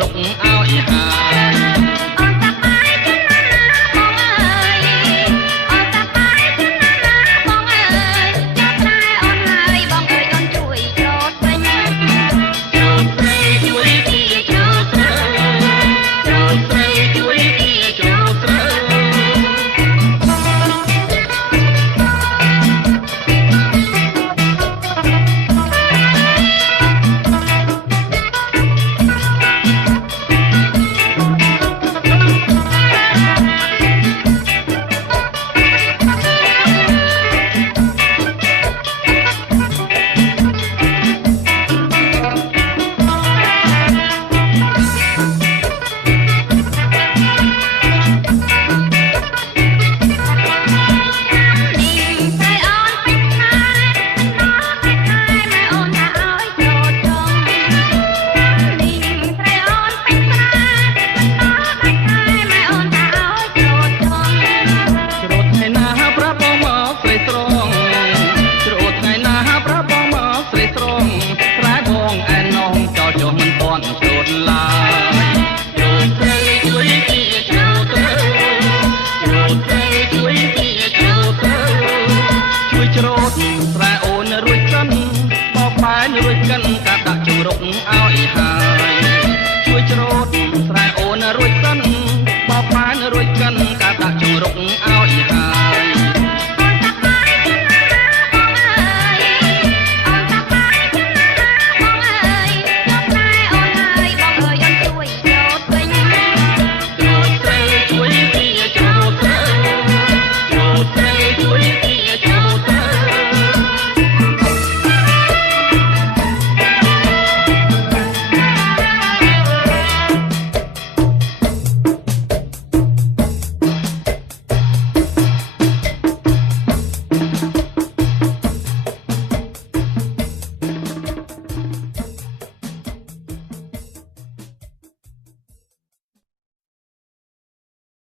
រុកឲ្យហើយអូនតាបាយទៅណាបងអើយអូនតាបាយទៅណាបងអើយចាប់តែអូនហើយបងអើយអូនជួយច្រូតវិញច្រូតស្រីជួយទីច្រូតស្រីច្រូតស្រីជួយទីច្រូតស្រីរួចកិនកាដាក់ជំរុកឲ្យហើយជួយច្រូតស្រែអូ